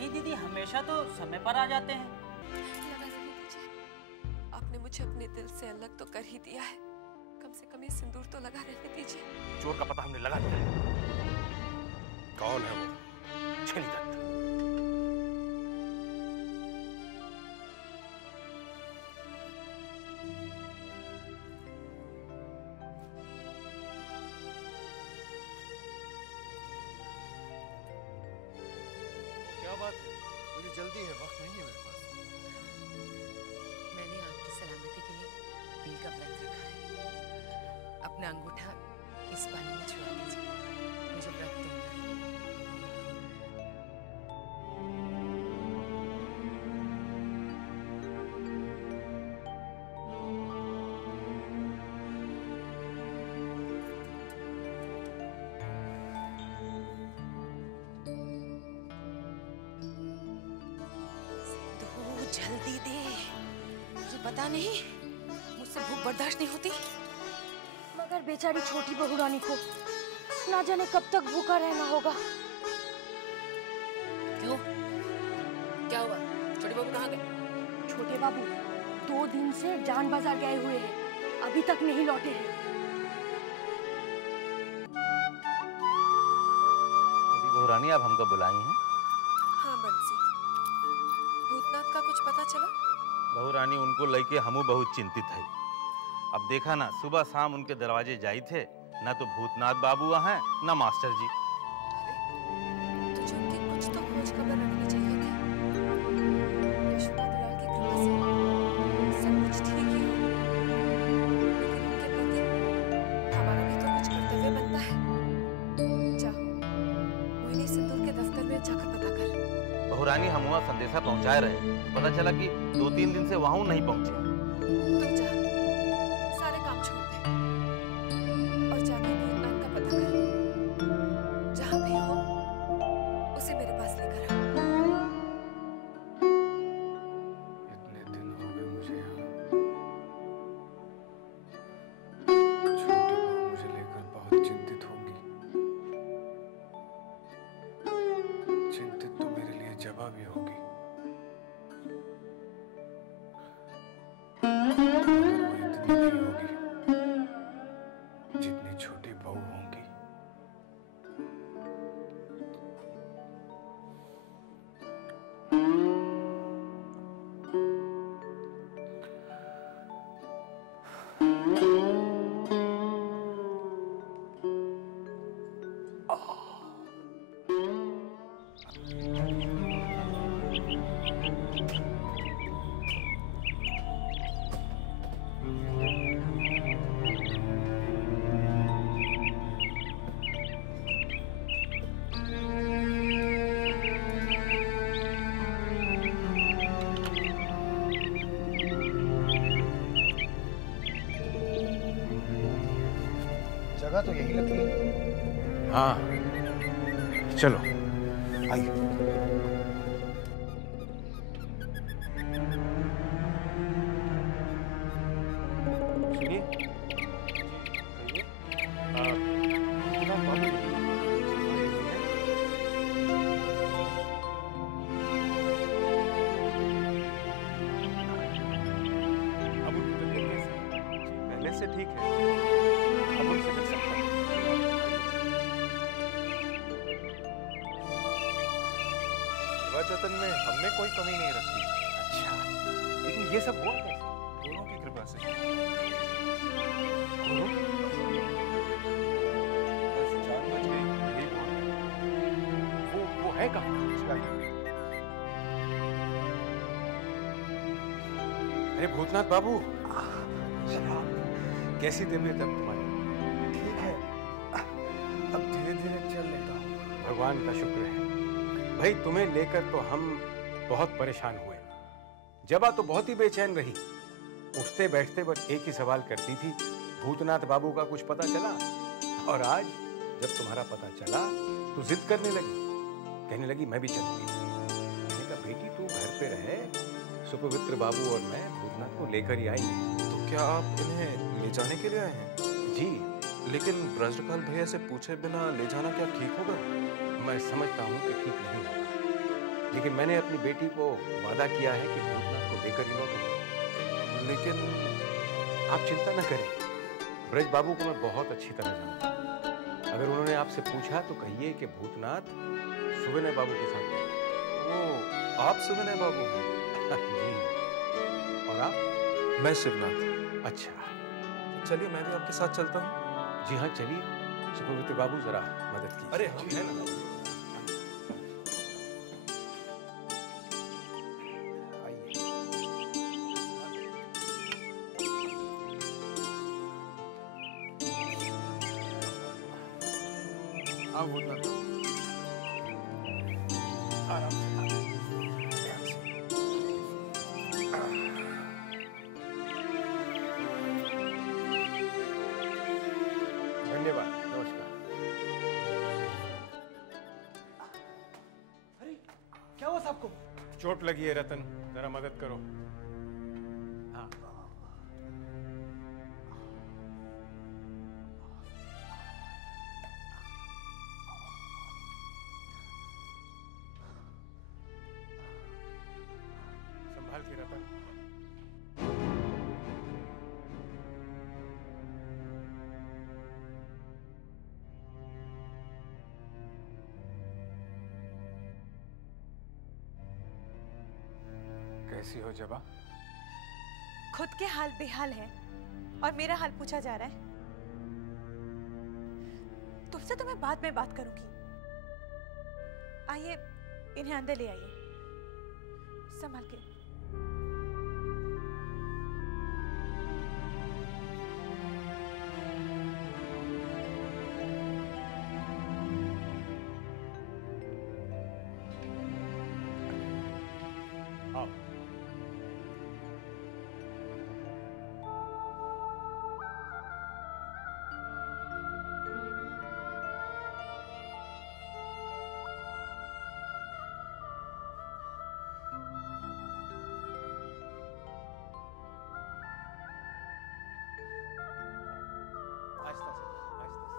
नहीं दीदी, हमेशा तो समय पर आ जाते हैं। लगा रहने दीजिए, आपने मुझे अपने दिल से अलग तो कर ही दिया है, कम से कम ये सिंदूर तो लगा रहने दीजिए। चोर का पता हमने लगा दिया है। कौन है वो? छेली दत्त। क्या बात है? मुझे जल्दी है, वक्त नहीं है मेरे पास। मैंने आपकी सलामती के लिए नील का व्रत रखा है। अपना अंगूठा इस पानी में छुआ दीजिए, मुझे व्रत तोड़ना है। जल्दी दे, मुझे पता नहीं, मुझसे भूख बर्दाश्त नहीं होती। मगर बेचारी छोटी बहू रानी को ना जाने कब तक भूखा रहना होगा। क्यों? क्या हुआ? छोटी बहू कहाँ गए? छोटे बाबू 2 दिन से जान बाजार गए हुए हैं, अभी तक नहीं लौटे हैं। छोटी बहू रानी, आप हमको बुलाई हैं? हाँ बंसी, भूतनाथ का कुछ पता चला? बहू रानी, उनको लेके हमू बहुत चिंतित है। अब देखा ना, सुबह शाम उनके दरवाजे जाई थे, ना तो भूतनाथ बाबू वहाँ हैं, ना मास्टर जी। तुझे उनकी कुछ तो खोज खबर रखनी चाहिए थी। यशोदा दुलाल की कृपा से सब कुछ ठीक ही हो, लेकिन उनके प्रति हमारा भी तो कुछ कर्तव्य बनता है। जा, मोहिनी सिंदूर के दफ्तर में जाकर पता कर। बहू रानी, हम वहाँ संदेशा पहुँचाए रहे, पता चला कि 2-3 दिन से वहाँ नहीं पहुँचे। तू जा, सारे काम छोड़ दे और जाके भूतनाथ का पता कर। जहाँ भी हो उसे मेरे पास लेकर आ। इतने दिन हो गए मुझे यहाँ। छोटी बहू मुझे लेकर बहुत चिंतित होंगी। चिंतित तो मेरे लिए जबा भी होगी, मगर वो इतनी नहीं होगी जितनी छोटी बहू होंगी। जगह तो यही लगती है। हाँ, चलो आइए। सुनिए, अब उनकी तबीयत कैसी है? पहले से ठीक है, अब उनसे मिल सकता हूँ। सेवा जतन में हमने कोई कमी नहीं रखी। अच्छा, लेकिन ये सब हुआ कैसे? गुरुओं की कृपा से। गुरु? बस जान बच गई, यही बहुत है। वो है कहाँ? अरे भूतनाथ बाबू, कैसी तबीयत अब तुम्हारी? ठीक है, अब धीरे धीरे चल लेता हूँ। भगवान का शुक्र है। भाई, तुम्हें लेकर तो हम बहुत परेशान हुए। जबा तो बहुत ही बेचैन रही, उठते बैठते बस एक ही सवाल करती थी, भूतनाथ बाबू का कुछ पता चला? और आज जब तुम्हारा पता चला तो जिद करने लगी, कहने लगी मैं भी चलती हूँ। मैंने कहा बेटी तू घर पे रहे, सुपवित्र बाबू और मैं भूतनाथ को लेकर ही आएंगे। तो क्या आप इन्हें ले जाने के लिए आए हैं? जी, लेकिन ब्रजपाल भैया से पूछे बिना ले जाना क्या ठीक होगा? मैं समझता हूँ कि ठीक नहीं होगा, लेकिन मैंने अपनी बेटी को वादा किया है कि भूतनाथ को लेकर ही लौटूंगा। लेकिन आप चिंता न करें, ब्रज बाबू को मैं बहुत अच्छी तरह जानता हूँ। अगर उन्होंने आपसे पूछा तो कहिए कि भूतनाथ सुविनय बाबू के साथ गए। वो आप सुविनय बाबू हैं? जी। और आप? मैं शिवनाथ। अच्छा, चलिए मैं भी आपके साथ चलता हूँ। जी हाँ चलिए। सुपवित्र बाबू जरा मदद कीजिए। अरे हम हैं ना। आओ भूतनाथ, आराम से। धन्यवाद, नमस्कार। अरे क्या हुआ साहब को? चोट लगी है रतन, जरा मदद करो। हाँ। संभाल के रतन। कैसी हो जबा? खुद के हाल बेहाल है और मेरा हाल पूछा जा रहा है। तुमसे तो मैं बाद में बात करूंगी। आइए इन्हें अंदर ले आइए, संभाल के। आओ। आहिस्ता से, आहिस्ता से।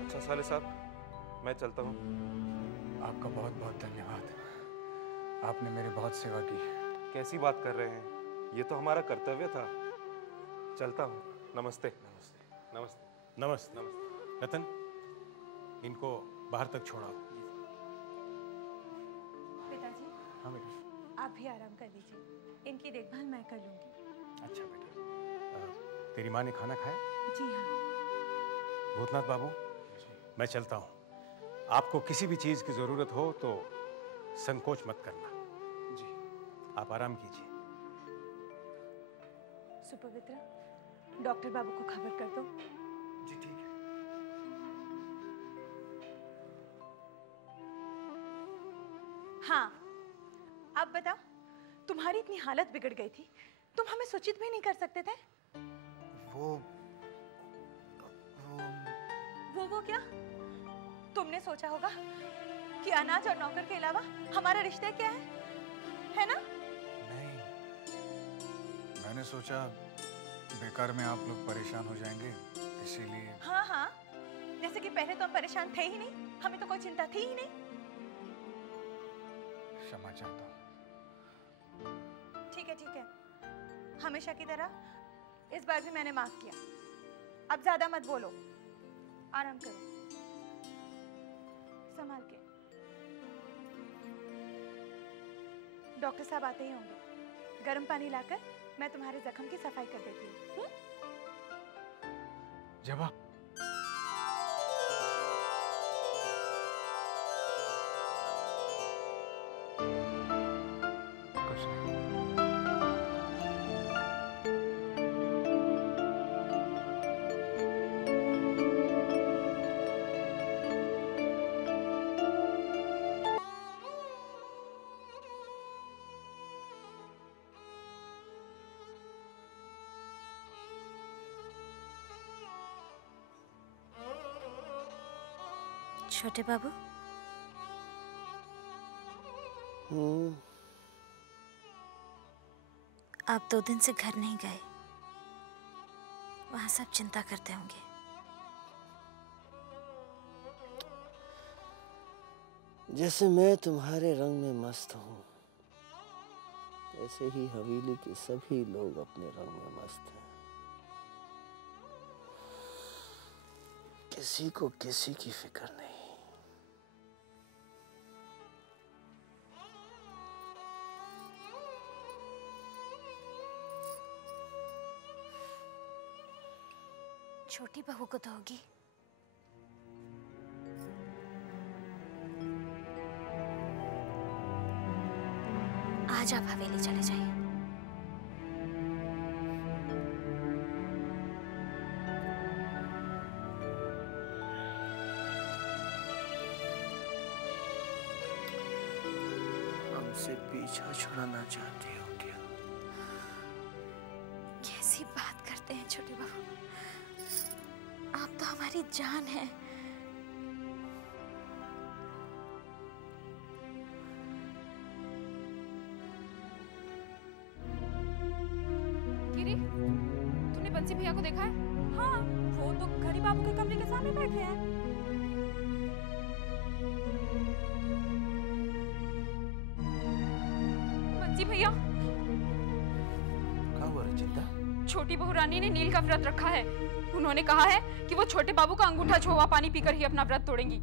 अच्छा साले साहब, मैं चलता हूँ। आपका बहुत बहुत धन्यवाद, आपने मेरी बहुत सेवा की। कैसी बात कर रहे हैं, ये तो हमारा कर्तव्य था। चलता हूँ। नमस्ते। नमस्ते। नमस्ते। नमस्ते। नमस्ते। रतन, इनको बाहर तक छोड़ाओ। पिताजी, हाँ बेटा। आप भी आराम कर लीजिए, इनकी देखभाल मैं कर लूंगी। अच्छा बेटा। तेरी माँ ने खाना खाया? जी हाँ। भूतनाथ बाबू, मैं चलता हूँ। आपको किसी भी चीज की जरूरत हो तो संकोच मत करना। जी। आप आराम कीजिए। सुपवित्र, डॉक्टर बाबू को खबर कर दो। जी ठीक है। हाँ, अब बताओ, तुम्हारी इतनी हालत बिगड़ गई थी, तुम हमें सूचित भी नहीं कर सकते थे? वो क्या? तुमने सोचा होगा कि अनाज और नौकर के अलावा हमारा रिश्ता क्या है ना? नहीं, मैंने सोचा बेकार में आप लोग परेशान हो जाएंगे, इसीलिए। हाँ हाँ, जैसे कि पहले तो हम परेशान थे ही नहीं, हमें तो कोई चिंता थी ही नहीं। क्षमा चाहता हूँ। ठीक है, हमेशा की तरह इस बार भी मैंने माफ किया। अब ज्यादा मत बोलो, आराम करो, संभाल के। डॉक्टर साहब आते ही होंगे। गर्म पानी लाकर मैं तुम्हारे जख्म की सफाई कर देती हूँ। जबा, कुछ नहीं। छोटे बाबू, आप 2 दिन से घर नहीं गए। वहाँ सब चिंता करते होंगे। जैसे मैं तुम्हारे रंग में मस्त हूँ, ऐसे ही हवेली के सभी लोग अपने रंग में मस्त हैं। किसी को किसी की फिक्र नहीं। छोटी बहू को तो होगी। आज आप हवेली चले जाइए। हमसे पीछा छुड़ाना चाहती हो क्या? कैसी बात करते हैं छोटे बहू, आप तो हमारी जान है। गिरी, तूने बंसी भैया को देखा है? हाँ, वो तो घड़ी बाबू के कमरे के सामने बैठे हैं। बंसी भैया, क्या हुआ चिंता? छोटी बहू रानी ने नील का व्रत रखा है। उन्होंने कहा है कि वो छोटे बाबू का अंगूठा छुआ पानी पीकर ही अपना व्रत तोड़ेंगी।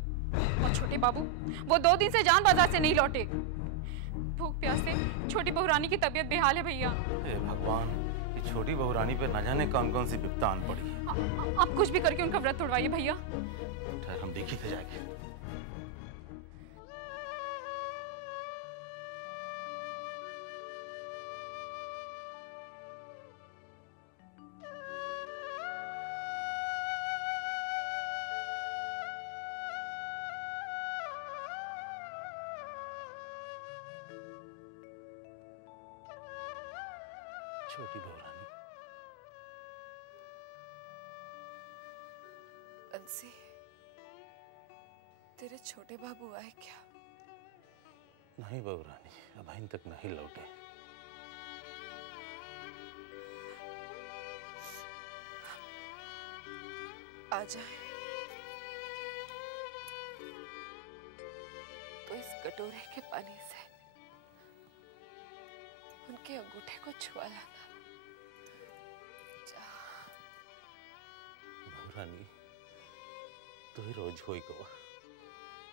और छोटे बाबू वो 2 दिन से जान बाजार से नहीं लौटे। भूख प्यास से छोटी बहू रानी की तबीयत बेहाल है भैया। हे भगवान, ये छोटी बहू रानी पे न जाने कौन कौन सी विपदा आन पड़ी है। आप कुछ भी करके उनका व्रत तोड़वाइए भैया। ठहर, हम देखी थे जाके। छोटी बहू रानी, बंसी, तेरे छोटे बाबू आए क्या? नहीं बहू रानी, अभी तक नहीं लौटे। आ जाए तो इस कटोरे के पानी से उनके अंगूठे को छुआ लाना। बहू रानी, तो ही रोज होई गवा।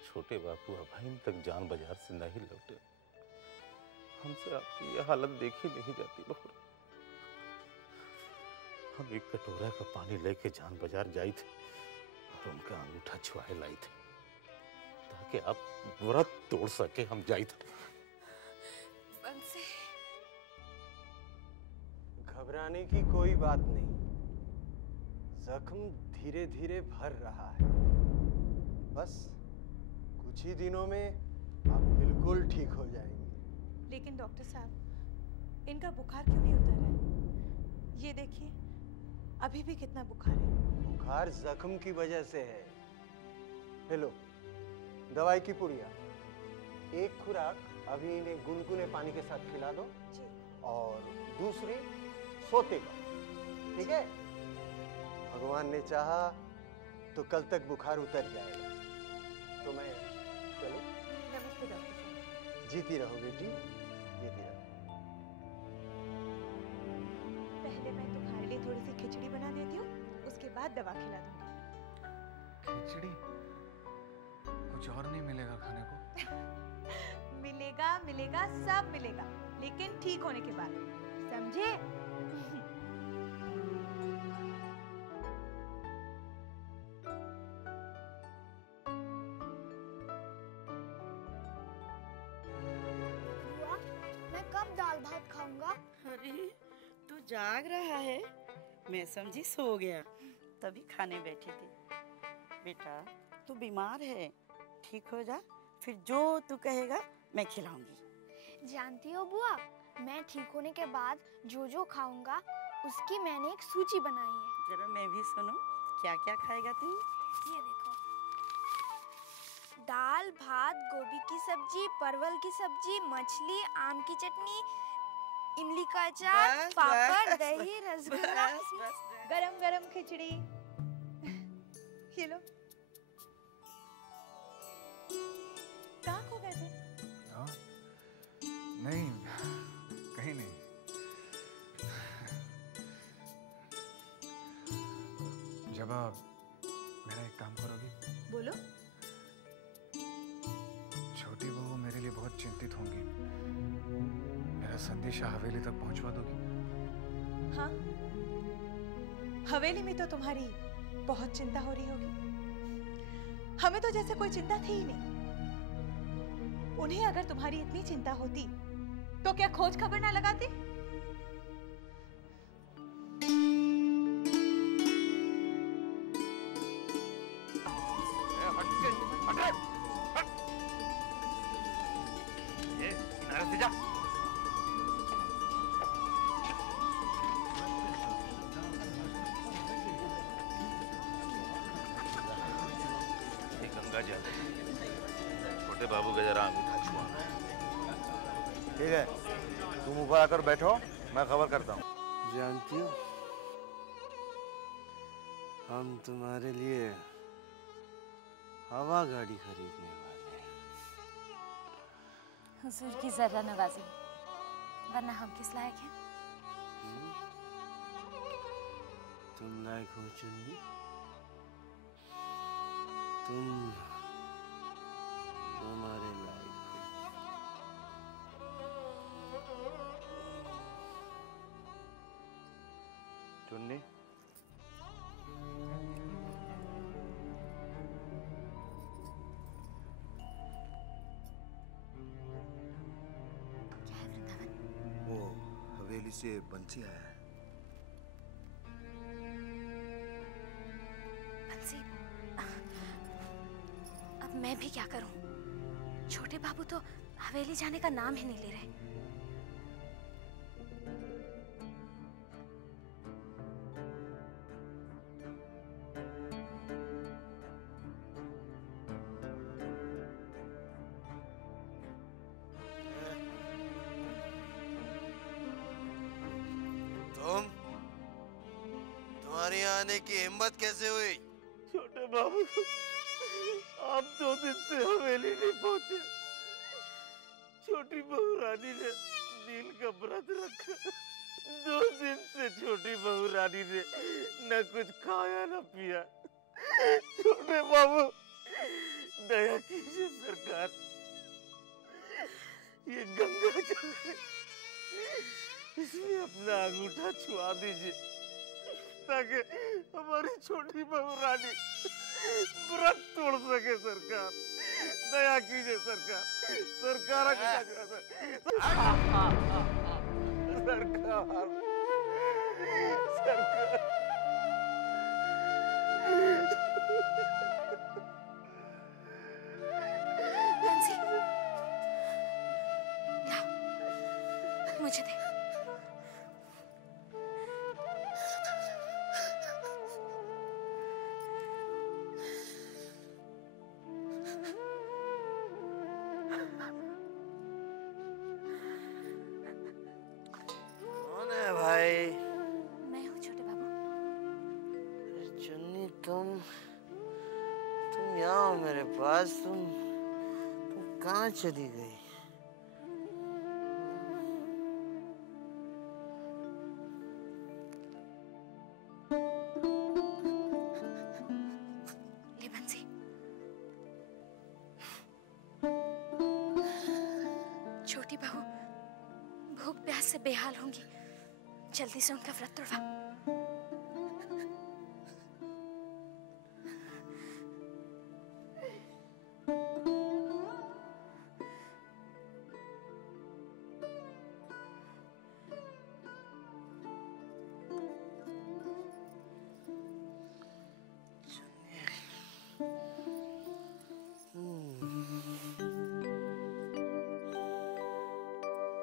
छोटे बापू अभी तक जान बाजार से नहीं लौटे। हमसे आपकी यह हालत देखी नहीं जाती बहू। हम एक कटोरा का पानी लेके जान बाजार जाई थे और उनका अंगूठा छुआए लाई थे ताकि आप व्रत तोड़ सके। हम जाई थे। बंसी, घबराने की कोई बात नहीं। जख्म धीरे धीरे भर रहा है। बस कुछ ही दिनों में आप बिल्कुल ठीक हो जाएंगे। लेकिन डॉक्टर साहब, इनका बुखार क्यों नहीं उतर रहा है? ये देखिए, अभी भी कितना बुखार है। बुखार जख्म की वजह से है। हेलो, दवाई की पुड़िया, एक खुराक अभी इन्हें गुनगुने पानी के साथ खिला दो जी। और दूसरी सोते का, ठीक है? भगवान ने चाहा तो कल तक बुखार उतर जाएगा। तो मैं चलो। नमस्ते डॉक्टर साहब। जीती रहो बेटी, जीती रहो। पहले मैं तुम्हारे लिए थोड़ी सी खिचड़ी बना देती हूँ, उसके बाद दवा खिला दूंगी। खिचड़ी? कुछ और नहीं मिलेगा खाने को? मिलेगा, मिलेगा, सब मिलेगा, लेकिन ठीक होने के बाद, समझे? मैं कब दाल भात खाऊंगा? अरे तू जाग रहा है? मैं समझी सो गया, तभी खाने बैठे थे। बेटा तू बीमार है, ठीक हो जा, फिर जो तू कहेगा मैं खिलाऊंगी। जानती हो बुआ, मैं ठीक होने के बाद जो जो खाऊंगा उसकी मैंने एक सूची बनाई है। जरा मैं भी सुनूं, क्या क्या खाएगा तू? ये देखो, दाल भात, गोभी की सब्जी, परवल की सब्जी, मछली, आम की चटनी, इमली का अचार, पापड़, दही, रसगुल्ला। गरम गरम खिचड़ी। ये लो। कहाँ खो गए थे? हाँ? नहीं, कहीं नहीं। जब आप मेरा एक काम करोगी? बोलो। छोटी बहू मेरे लिए बहुत चिंतित होंगी। मेरा संदेशा हवेली तक पहुंचवा दोगी? हाँ, हवेली में तो तुम्हारी बहुत चिंता हो रही होगी। हमें तो जैसे कोई चिंता थी ही नहीं। उन्हें अगर तुम्हारी इतनी चिंता होती तो क्या खोज खबर ना लगाती? गंगा जल छोटे बाबू का जरा अंगूठा छुआना। ठीक है, तुम ऊपर आकर बैठो, मैं खबर करता हूँ। जानती हो, हम तुम्हारे लिए हवा गाड़ी खरीदने वाले हैं। हुजूर की जर्रा नवाजी, वरना हम किस लायक हैं? तुम लायक हो चुन्नी, तुम हमारे लायक हो। चुन्नी, क्या है वृंदावन? वो हवेली से बंसी आया है। बंसी? अब मैं भी क्या करूं? छोटे बाबू तो हवेली जाने का नाम ही नहीं ले रहे। तुम्हारी आने की हिम्मत कैसे हुई? छोटे बाबू, आप 2 दिन से हवेली नहीं पहुंचे। छोटी बहू रानी ने नील का व्रत रखा। 2 दिन से छोटी बहू रानी ने न कुछ खाया न पिया। छोटे बाबू, दया कीजिए सरकार, ये गंगा जल है, इसमें अपना अंगूठा छुआ दीजिए ताकि हमारी छोटी बहू रानी व्रत तोड़ सके। सरकार, दया कीजिए सरकार, सरकार बंसी, लाओ, मुझे दे। कौन है भाई? मैं हूँ छोटे बाबू। चुन्नी, तुम यहाँ हो मेरे पास। तुम कहाँ चली गई? ले बंसी। छोटी बहू भूख प्यास से बेहाल होंगी, जल्दी से उनका व्रत तोड़वा।